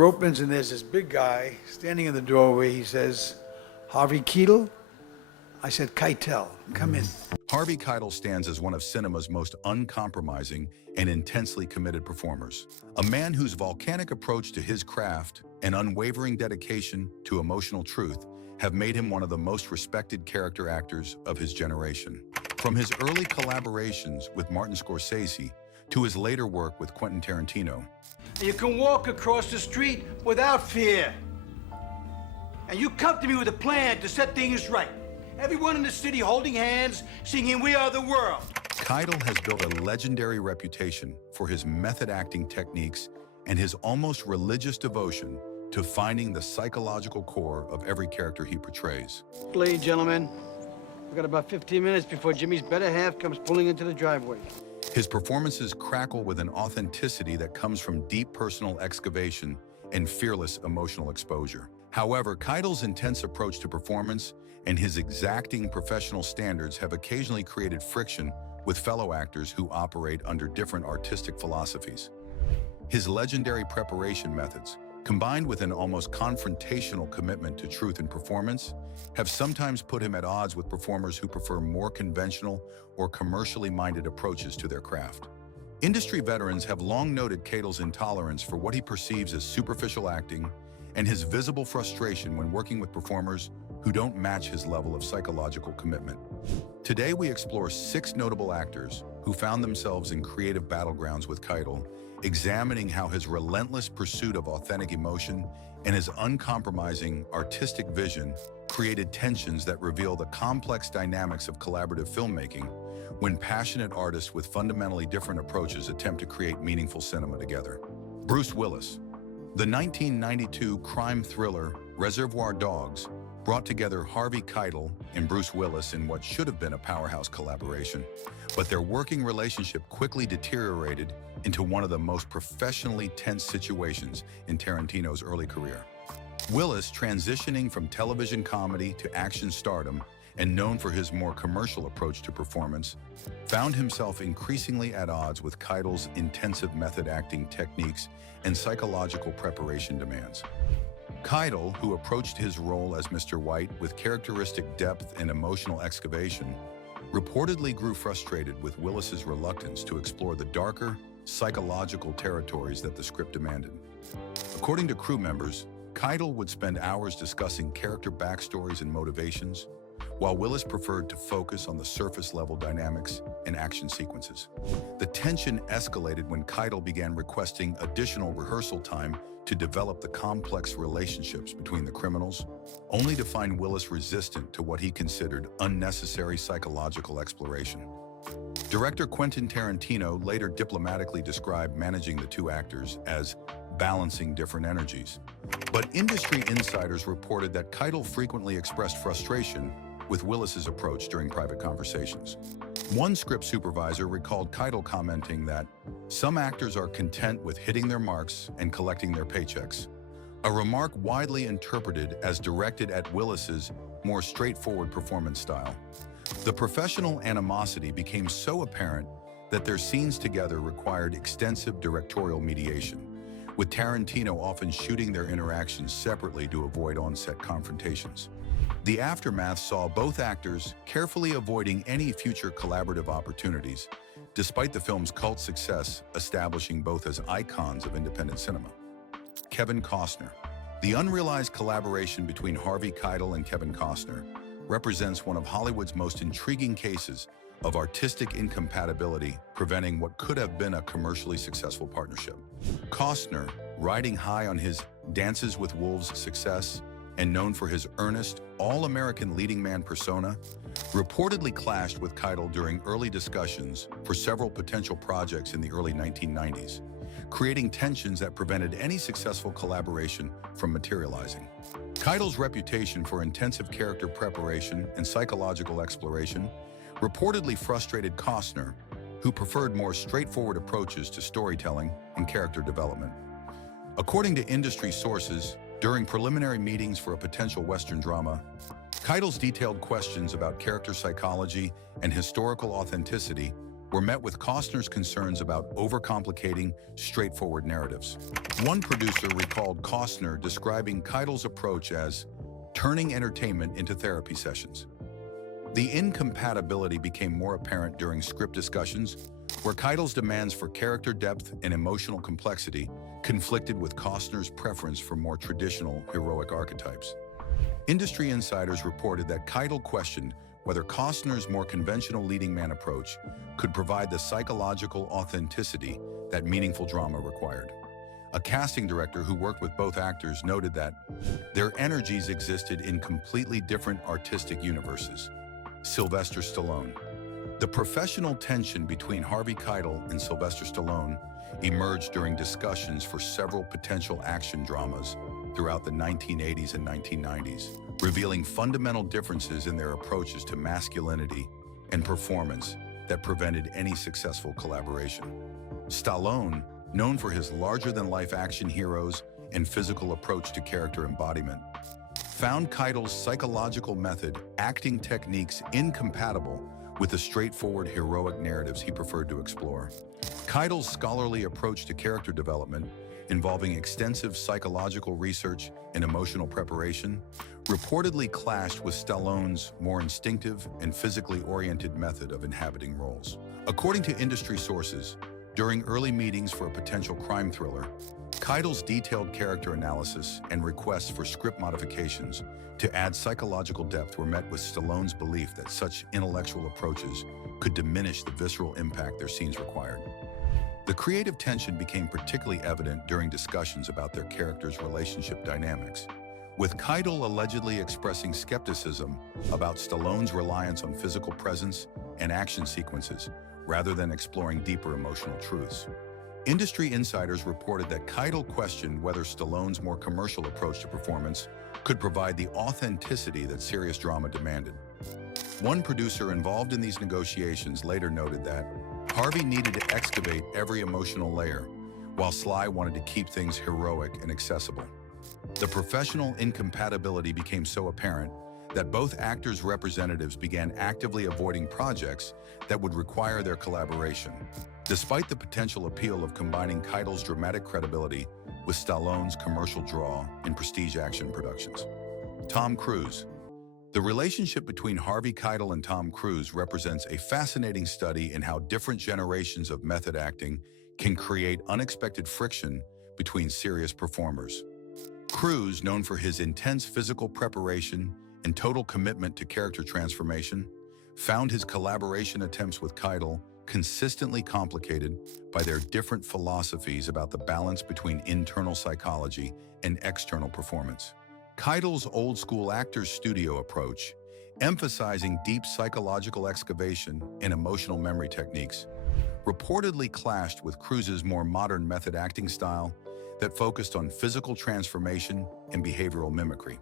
Opens and there's this big guy standing in the doorway. He says, Harvey Keitel? I said, Keitel, come in. Harvey Keitel stands as one of cinema's most uncompromising and intensely committed performers. A man whose volcanic approach to his craft and unwavering dedication to emotional truth have made him one of the most respected character actors of his generation. From his early collaborations with Martin Scorsese to his later work with Quentin Tarantino, You can walk across the street without fear. And you come to me with a plan to set things right. Everyone in the city holding hands, singing We Are the World. Keitel has built a legendary reputation for his method acting techniques and his almost religious devotion to finding the psychological core of every character he portrays. Ladies and gentlemen, we've got about 15 minutes before Jimmy's better half comes pulling into the driveway. His performances crackle with an authenticity that comes from deep personal excavation and fearless emotional exposure. However, Keitel's intense approach to performance and his exacting professional standards have occasionally created friction with fellow actors who operate under different artistic philosophies. His legendary preparation methods, combined with an almost confrontational commitment to truth in performance, have sometimes put him at odds with performers who prefer more conventional or commercially minded approaches to their craft. Industry veterans have long noted Keitel's intolerance for what he perceives as superficial acting and his visible frustration when working with performers who don't match his level of psychological commitment. Today we explore 6 notable actors who found themselves in creative battlegrounds with Keitel, examining how his relentless pursuit of authentic emotion and his uncompromising artistic vision created tensions that reveal the complex dynamics of collaborative filmmaking when passionate artists with fundamentally different approaches attempt to create meaningful cinema together. Bruce Willis. The 1992 crime thriller Reservoir Dogs brought together Harvey Keitel and Bruce Willis in what should have been a powerhouse collaboration, but their working relationship quickly deteriorated into one of the most professionally tense situations in Tarantino's early career. Willis, transitioning from television comedy to action stardom and known for his more commercial approach to performance, found himself increasingly at odds with Keitel's intensive method acting techniques and psychological preparation demands. Keitel, who approached his role as Mr. White with characteristic depth and emotional excavation, reportedly grew frustrated with Willis's reluctance to explore the darker, psychological territories that the script demanded. According to crew members, Keitel would spend hours discussing character backstories and motivations, while Willis preferred to focus on the surface-level dynamics and action sequences. The tension escalated when Keitel began requesting additional rehearsal time to develop the complex relationships between the criminals, only to find Willis resistant to what he considered unnecessary psychological exploration. Director Quentin Tarantino later diplomatically described managing the two actors as balancing different energies. But industry insiders reported that Keitel frequently expressed frustration with Willis's approach during private conversations. One script supervisor recalled Keitel commenting that some actors are content with hitting their marks and collecting their paychecks, a remark widely interpreted as directed at Willis's more straightforward performance style. The professional animosity became so apparent that their scenes together required extensive directorial mediation, with Tarantino often shooting their interactions separately to avoid on-set confrontations. The aftermath saw both actors carefully avoiding any future collaborative opportunities, despite the film's cult success establishing both as icons of independent cinema. Kevin Costner. The unrealized collaboration between Harvey Keitel and Kevin Costner represents one of Hollywood's most intriguing cases of artistic incompatibility preventing what could have been a commercially successful partnership. Costner, riding high on his Dances with Wolves success and known for his earnest, all-American leading man persona, reportedly clashed with Keitel during early discussions for several potential projects in the early 1990s, creating tensions that prevented any successful collaboration from materializing. Keitel's reputation for intensive character preparation and psychological exploration reportedly frustrated Costner, who preferred more straightforward approaches to storytelling and character development. According to industry sources, during preliminary meetings for a potential Western drama, Keitel's detailed questions about character psychology and historical authenticity were met with Costner's concerns about overcomplicating straightforward narratives. One producer recalled Costner describing Keitel's approach as turning entertainment into therapy sessions. The incompatibility became more apparent during script discussions, where Keitel's demands for character depth and emotional complexity conflicted with Costner's preference for more traditional heroic archetypes. Industry insiders reported that Keitel questioned whether Costner's more conventional leading man approach could provide the psychological authenticity that meaningful drama required. A casting director who worked with both actors noted that their energies existed in completely different artistic universes. Sylvester Stallone. The professional tension between Harvey Keitel and Sylvester Stallone emerged during discussions for several potential action dramas throughout the 1980s and 1990s, revealing fundamental differences in their approaches to masculinity and performance that prevented any successful collaboration. Stallone, known for his larger-than-life action heroes and physical approach to character embodiment, found Keitel's psychological method acting techniques incompatible with the straightforward heroic narratives he preferred to explore. Keitel's scholarly approach to character development, involving extensive psychological research and emotional preparation, reportedly clashed with Stallone's more instinctive and physically oriented method of inhabiting roles. According to industry sources, during early meetings for a potential crime thriller, Keitel's detailed character analysis and requests for script modifications to add psychological depth were met with Stallone's belief that such intellectual approaches could diminish the visceral impact their scenes required. The creative tension became particularly evident during discussions about their characters' relationship dynamics, with Keitel allegedly expressing skepticism about Stallone's reliance on physical presence and action sequences, rather than exploring deeper emotional truths. Industry insiders reported that Keitel questioned whether Stallone's more commercial approach to performance could provide the authenticity that serious drama demanded. One producer involved in these negotiations later noted that Harvey needed to excavate every emotional layer, while Sly wanted to keep things heroic and accessible. The professional incompatibility became so apparent that both actors' representatives began actively avoiding projects that would require their collaboration, despite the potential appeal of combining Keitel's dramatic credibility with Stallone's commercial draw in prestige action productions. Tom Cruise. The relationship between Harvey Keitel and Tom Cruise represents a fascinating study in how different generations of method acting can create unexpected friction between serious performers. Cruise, known for his intense physical preparation and total commitment to character transformation, found his collaboration attempts with Keitel consistently complicated by their different philosophies about the balance between internal psychology and external performance. Keitel's old-school actor's studio approach, emphasizing deep psychological excavation and emotional memory techniques, reportedly clashed with Cruise's more modern method acting style that focused on physical transformation and behavioral mimicry.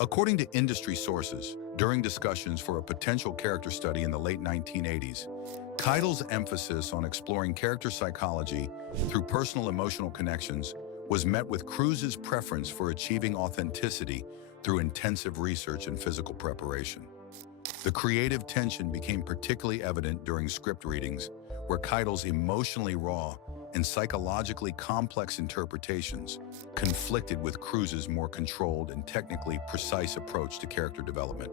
According to industry sources, during discussions for a potential character study in the late 1980s, Keitel's emphasis on exploring character psychology through personal emotional connections was met with Cruise's preference for achieving authenticity through intensive research and physical preparation. The creative tension became particularly evident during script readings, where Keitel's emotionally raw and psychologically complex interpretations conflicted with Cruise's more controlled and technically precise approach to character development.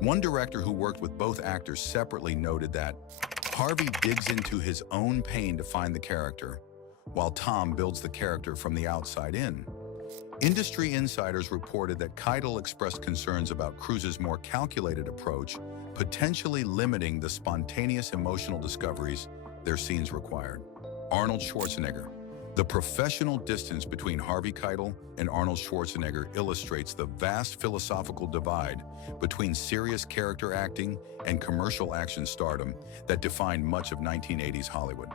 One director who worked with both actors separately noted that Harvey digs into his own pain to find the character, while Tom builds the character from the outside in. Industry insiders reported that Keitel expressed concerns about Cruise's more calculated approach, potentially limiting the spontaneous emotional discoveries their scenes required. Arnold Schwarzenegger. The professional distance between Harvey Keitel and Arnold Schwarzenegger illustrates the vast philosophical divide between serious character acting and commercial action stardom that defined much of 1980s Hollywood.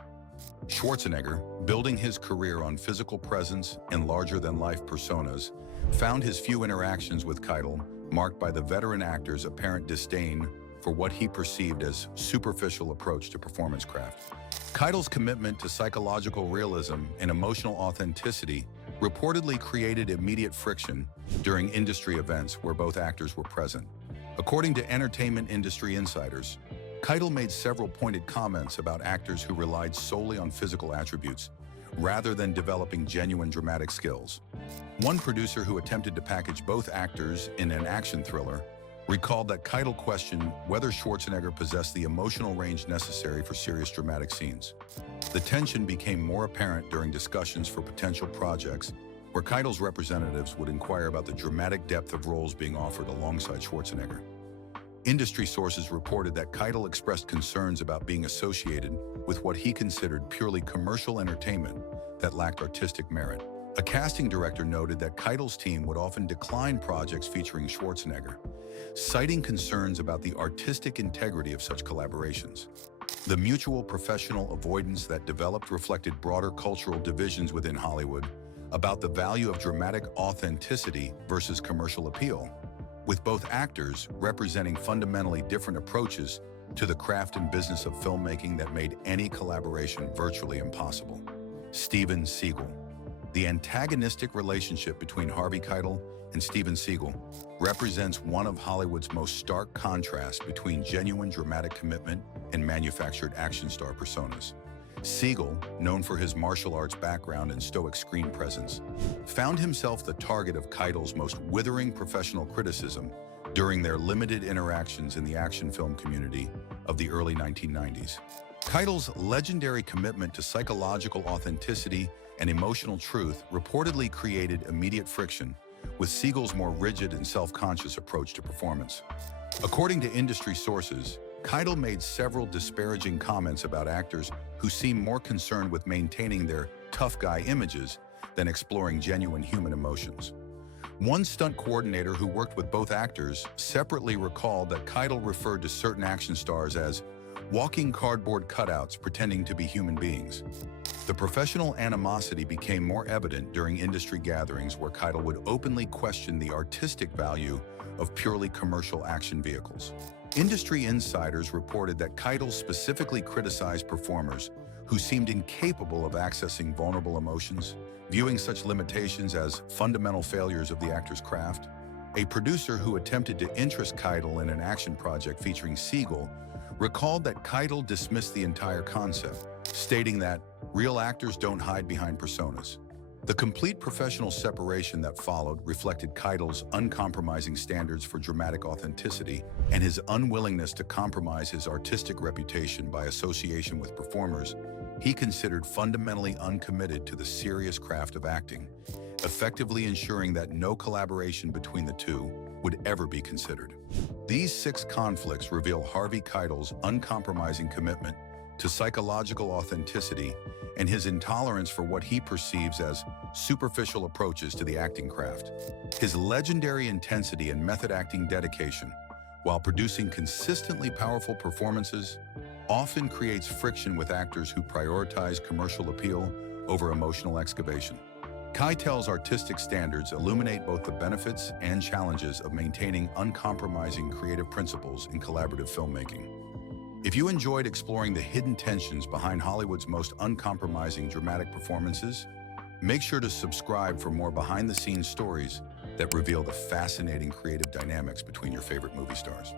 Schwarzenegger, building his career on physical presence and larger-than-life personas, found his few interactions with Keitel marked by the veteran actor's apparent disdain for what he perceived as superficial approach to performance craft. Keitel's commitment to psychological realism and emotional authenticity reportedly created immediate friction during industry events where both actors were present. According to entertainment industry insiders, Keitel made several pointed comments about actors who relied solely on physical attributes, rather than developing genuine dramatic skills. One producer who attempted to package both actors in an action thriller recalled that Keitel questioned whether Schwarzenegger possessed the emotional range necessary for serious dramatic scenes. The tension became more apparent during discussions for potential projects, where Keitel's representatives would inquire about the dramatic depth of roles being offered alongside Schwarzenegger. Industry sources reported that Keitel expressed concerns about being associated with what he considered purely commercial entertainment that lacked artistic merit. A casting director noted that Keitel's team would often decline projects featuring Schwarzenegger, citing concerns about the artistic integrity of such collaborations. The mutual professional avoidance that developed reflected broader cultural divisions within Hollywood about the value of dramatic authenticity versus commercial appeal, with both actors representing fundamentally different approaches to the craft and business of filmmaking that made any collaboration virtually impossible. Steven Seagal. The antagonistic relationship between Harvey Keitel and Steven Seagal represents one of Hollywood's most stark contrasts between genuine dramatic commitment and manufactured action star personas. Seagal, known for his martial arts background and stoic screen presence, found himself the target of Keitel's most withering professional criticism during their limited interactions in the action film community of the early 1990s. Keitel's legendary commitment to psychological authenticity and emotional truth reportedly created immediate friction with Seagal's more rigid and self-conscious approach to performance. According to industry sources, Keitel made several disparaging comments about actors who seem more concerned with maintaining their tough guy images than exploring genuine human emotions. One stunt coordinator who worked with both actors separately recalled that Keitel referred to certain action stars as walking cardboard cutouts pretending to be human beings. The professional animosity became more evident during industry gatherings where Keitel would openly question the artistic value of purely commercial action vehicles. Industry insiders reported that Keitel specifically criticized performers who seemed incapable of accessing vulnerable emotions, viewing such limitations as fundamental failures of the actor's craft. A producer who attempted to interest Keitel in an action project featuring Seagal recalled that Keitel dismissed the entire concept, stating that real actors don't hide behind personas. The complete professional separation that followed reflected Keitel's uncompromising standards for dramatic authenticity and his unwillingness to compromise his artistic reputation by association with performers he considered fundamentally uncommitted to the serious craft of acting, effectively ensuring that no collaboration between the two would ever be considered. These 6 conflicts reveal Harvey Keitel's uncompromising commitment to psychological authenticity and his intolerance for what he perceives as superficial approaches to the acting craft. His legendary intensity and method acting dedication, while producing consistently powerful performances, often creates friction with actors who prioritize commercial appeal over emotional excavation. Keitel's artistic standards illuminate both the benefits and challenges of maintaining uncompromising creative principles in collaborative filmmaking. If you enjoyed exploring the hidden tensions behind Hollywood's most uncompromising dramatic performances, make sure to subscribe for more behind-the-scenes stories that reveal the fascinating creative dynamics between your favorite movie stars.